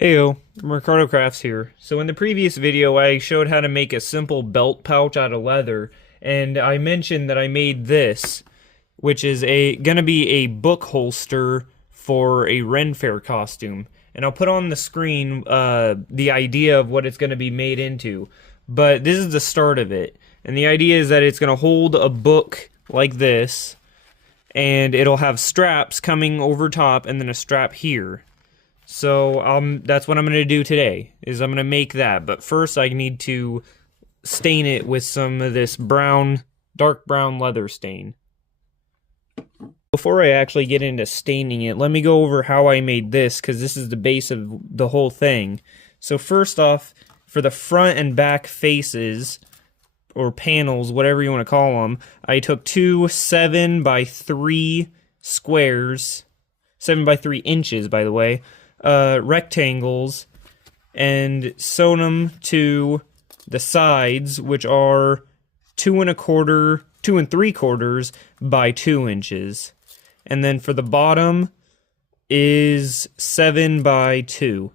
Heyo, Ricardo Crafts here. So in the previous video I showed how to make a simple belt pouch out of leather, and I mentioned that I made this, which is gonna be a book holster for a Ren Fair costume. And I'll put on the screen the idea of what it's gonna be made into. But this is the start of it. And the idea is that it's gonna hold a book like this, and it'll have straps coming over top and then a strap here. So that's what I'm going to do today, is I'm going to make that. But first I need to stain it with some of this dark brown leather stain. Before I actually get into staining it, let me go over how I made this, because this is the base of the whole thing. So first off, for the front and back faces, or panels, whatever you want to call them, I took two 7x3 squares, 7x3 inches, by the way, rectangles, and sewn them to the sides, which are 2 3/4 by 2 inches. And then for the bottom is 7x2.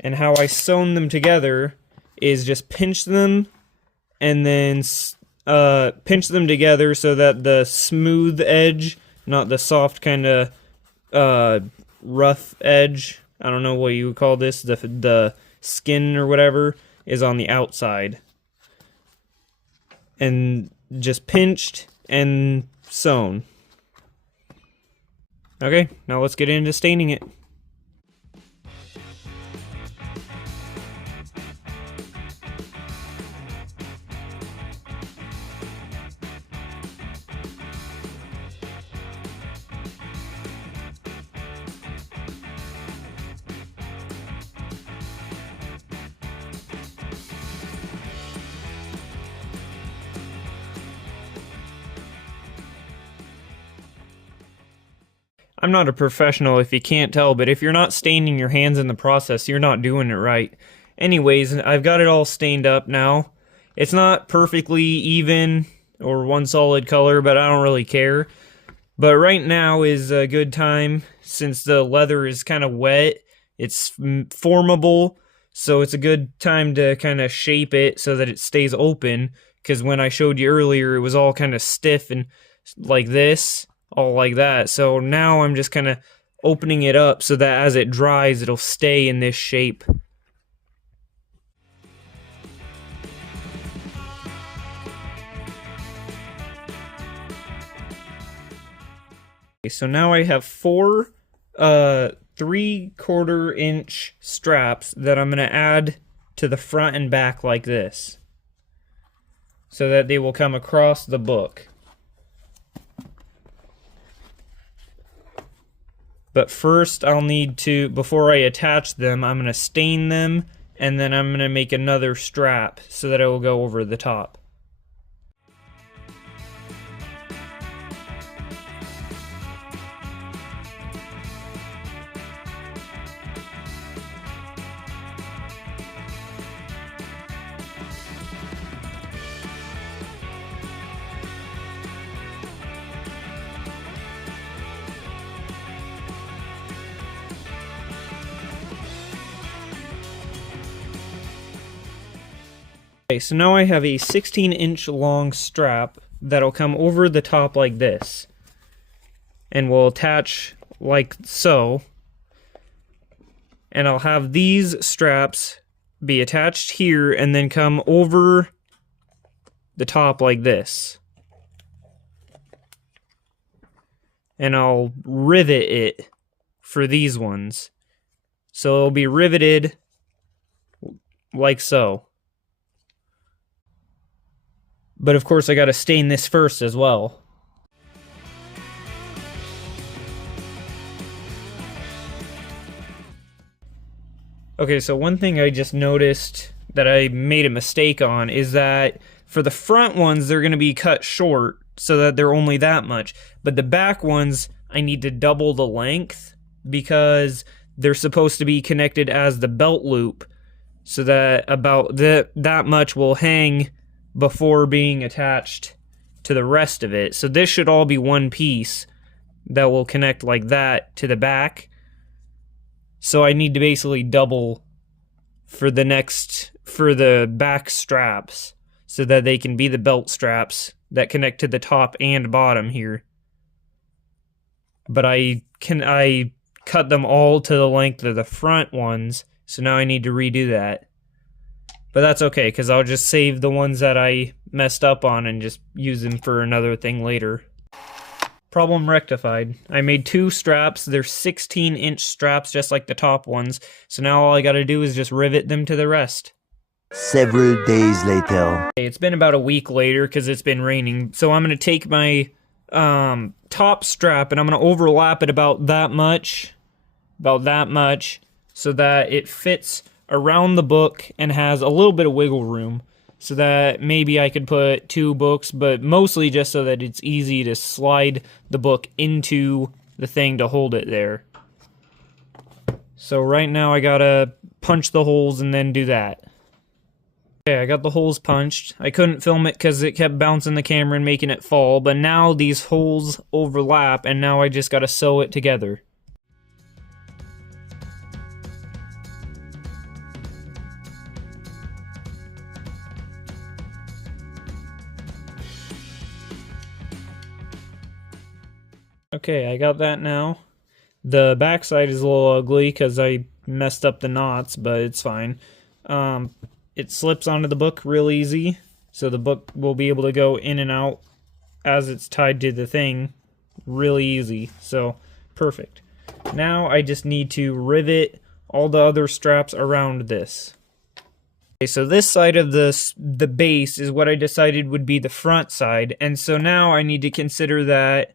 And how I sewn them together is just pinch them and then pinch them together so that the smooth edge, not the soft kind of rough edge, I don't know what you would call this, the skin or whatever, is on the outside. And just pinched and sewn. Okay, now let's get into staining it. I'm not a professional if you can't tell, but if you're not staining your hands in the process, you're not doing it right. Anyways, I've got it all stained up now. It's not perfectly even or one solid color, but I don't really care. But right now is a good time since the leather is kind of wet. It's formable, so it's a good time to kind of shape it so that it stays open. Because when I showed you earlier, it was all kind of stiff and like this. All like that. So now I'm just kind of opening it up so that as it dries, it'll stay in this shape. Okay, so now I have 4 3/4 inch straps that I'm going to add to the front and back like this, so that they will come across the book. But first I'll need to, before I attach them, I'm going to stain them, and then I'm going to make another strap so that it will go over the top. Okay, so now I have a 16-inch long strap that'll come over the top like this, and will attach like so. And I'll have these straps be attached here and then come over the top like this. And I'll rivet it for these ones. So it'll be riveted like so. But of course I gotta stain this first as well. Okay, so one thing I just noticed that I made a mistake on is that for the front ones, they're gonna be cut short so that they're only that much. But the back ones, I need to double the length because they're supposed to be connected as the belt loop, so that about that much will hang before being attached to the rest of it. So this should all be one piece that will connect like that to the back. so I need to basically double for the back straps so that they can be the belt straps that connect to the top and bottom here. But I cut them all to the length of the front ones, so now I need to redo that. But that's okay, because I'll just save the ones that I messed up on and just use them for another thing later. Problem rectified. I made 2 straps. They're 16-inch straps, just like the top ones. So now all I gotta do is just rivet them to the rest. Several days later. It's been about a week later because it's been raining. So I'm gonna take my top strap and I'm gonna overlap it about that much, so that it fits around the book and has a little bit of wiggle room, so that maybe I could put 2 books, but mostly just so that it's easy to slide the book into the thing to hold it there. So right now I gotta punch the holes and then do that. Okay, I got the holes punched. I couldn't film it because it kept bouncing the camera and making it fall, but now these holes overlap and now I just gotta sew it together. Okay, I got that now. The backside is a little ugly because I messed up the knots, but it's fine. It slips onto the book real easy, so the book will be able to go in and out as it's tied to the thing really easy. So, perfect. Now I just need to rivet all the other straps around this. Okay, so this side of the base is what I decided would be the front side, and so now I need to consider that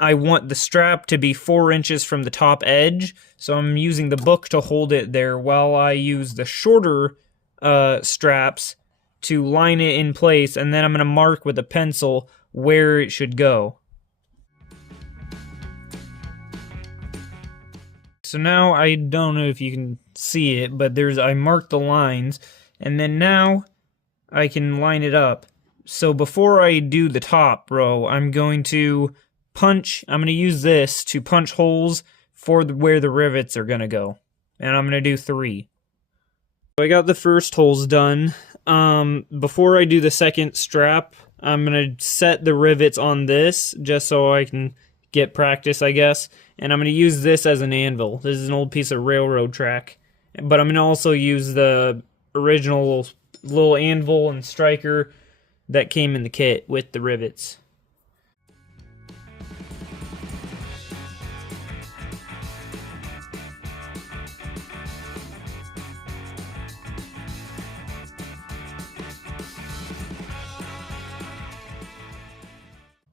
I want the strap to be 4 inches from the top edge, so I'm using the book to hold it there while I use the shorter straps to line it in place, and then I'm going to mark with a pencil where it should go. So now I don't know if you can see it, but I marked the lines, and then now I can line it up. So before I do the top row, I'm going to use this to punch holes for where the rivets are going to go. And I'm going to do 3. So I got the first holes done. Before I do the second strap, I'm going to set the rivets on this just so I can get practice, I guess. And I'm going to use this as an anvil. This is an old piece of railroad track. But I'm going to also use the original little anvil and striker that came in the kit with the rivets.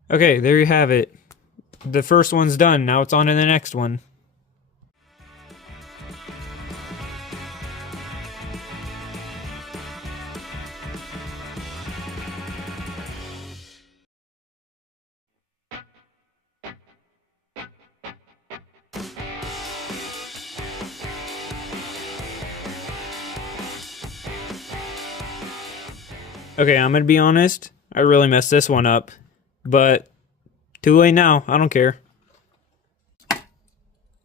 Okay, there you have it. The first one's done, now it's on to the next one. Okay, I'm gonna be honest, I really messed this one up. But, too late now, I don't care.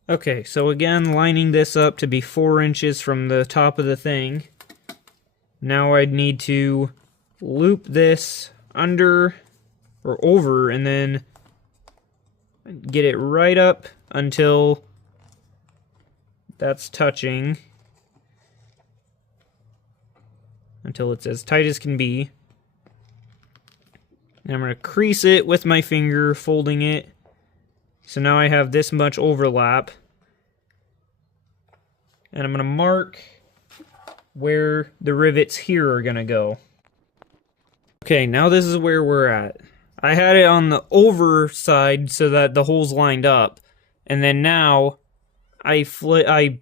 Okay, so again, lining this up to be 4 inches from the top of the thing. Now I'd need to loop this under or over and then get it right up until that's touching. Until it's as tight as can be. And I'm going to crease it with my finger, folding it. So now I have this much overlap. And I'm going to mark where the rivets here are going to go. Okay, now this is where we're at. I had it on the over side so that the holes lined up. And then now I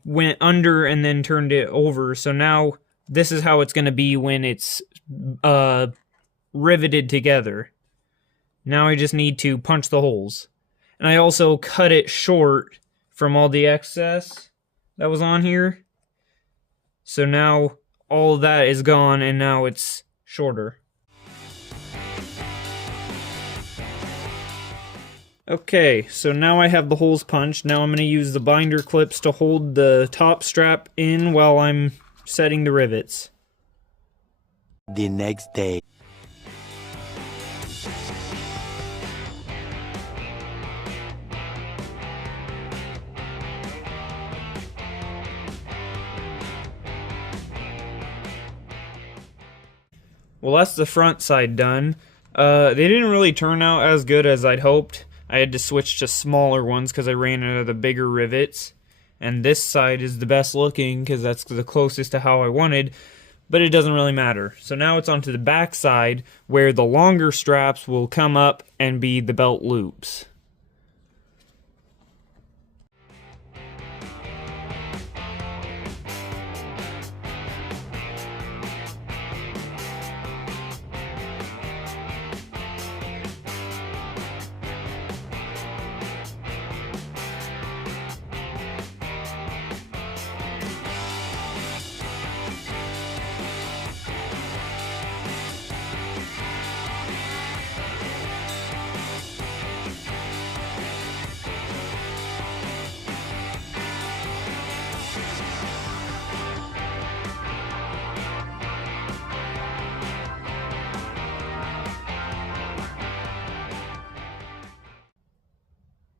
went under and then turned it over. So now this is how it's going to be when it's riveted together. Now I just need to punch the holes. And I also cut it short from all the excess that was on here. So now all of that is gone and now it's shorter. Okay, so now I have the holes punched. Now I'm going to use the binder clips to hold the top strap in while I'm setting the rivets. The next day. Well, that's the front side done. They didn't really turn out as good as I'd hoped. I had to switch to smaller ones because I ran out of the bigger rivets. And this side is the best looking because that's the closest to how I wanted, but it doesn't really matter. So now it's onto the back side where the longer straps will come up and be the belt loops.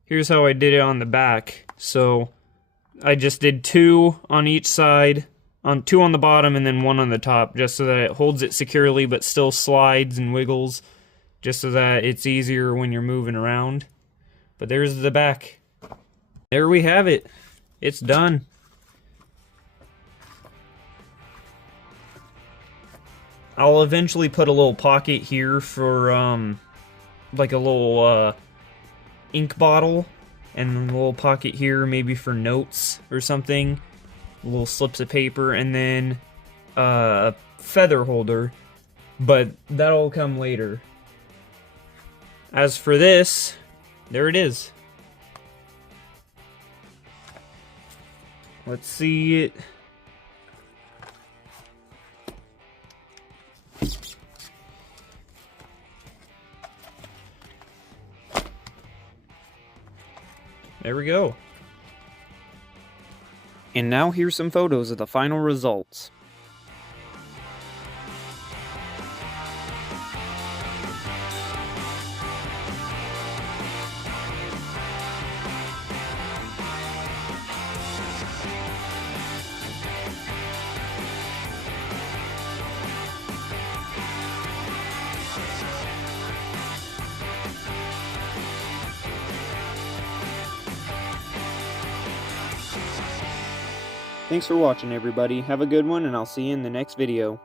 Here's how I did it on the back. So I just did 2 on each side, 2 on the bottom and then 1 on the top, just so that it holds it securely but still slides and wiggles, just so that it's easier when you're moving around. But there's the back. There we have it. It's done. I'll eventually put a little pocket here for like a little ink bottle, and a little pocket here maybe for notes or something, little slips of paper, and then a feather holder, but that'll come later. As for this, there it is. Let's see it. There we go. And now here's some photos of the final results. Thanks for watching, everybody. Have a good one, and I'll see you in the next video.